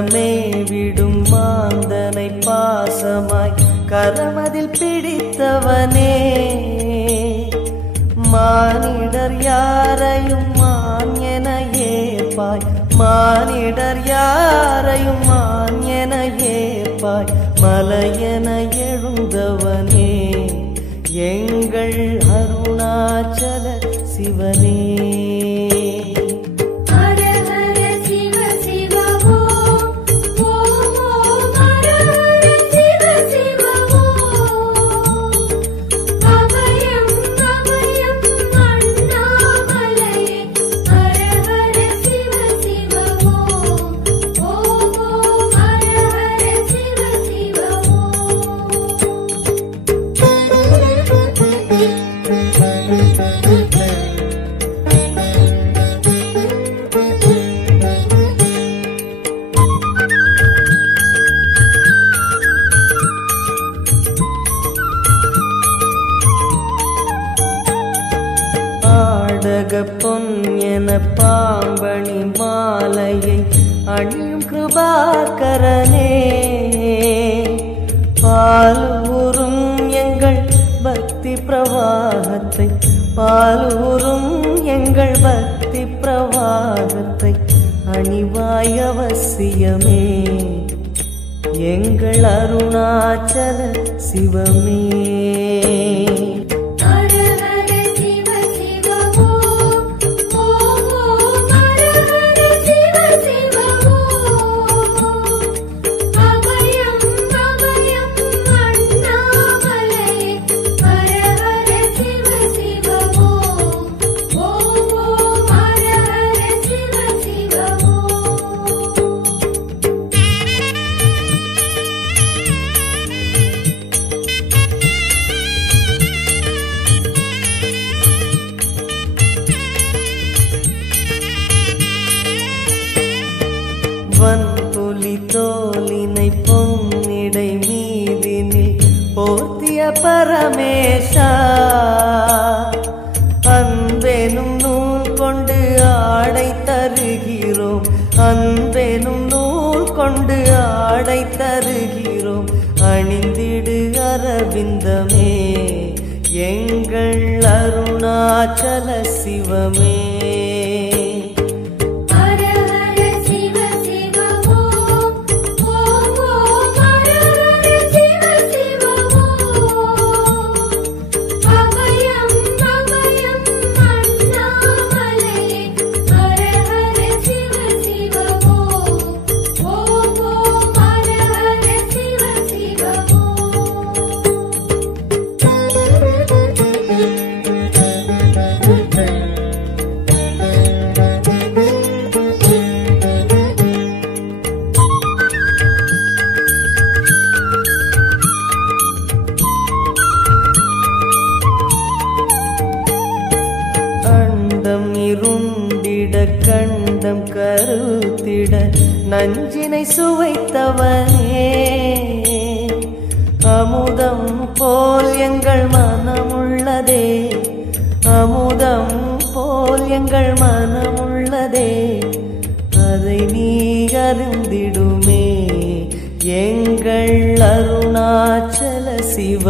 கரமே விடும் மாந்தனை பாசமாய் கரமதில் பிடித்தவனே மானிடர் யாரையும் மான் என ஏற்பாய் மானிடர் யாரையும் மான் என ஏற்பாய் மலையென எழுந்தவனே எங்கள் அருணாச்சல சிவனே பொன் என பாம்பணி மாலையை அணியும் கிருபாகரனே பாலூரும் எங்கள் பக்தி பிரவாகத்தை பாலூரும் எங்கள் பக்தி பிரவாகத்தை அணிவாய் அவசியமே எங்கள் அருணாச்சல சிவமே வன்புலி தோலினை பொன்னிடை மீதினில் போர்த்திய பரமேஷா அன்பெனும் நூல் கொண்டு ஆடை தருகிறோம் அன்பெனும் நூல் கொண்டு ஆடை தருகிறோம் அணிந்திடு அரவிந்தமே எங்கள் அருணாச்சல சிவமே இருண்டிட கண்டம் கருத்திட நஞ்சினை சுவைத்தவனே அமுதம் போல் எங்கள் மனமுள்ளதே அமுதம் போல் எங்கள் மனமுள்ளதே அதை நீ அருந்திடுமே எங்கள் அருணாச்சல சிவ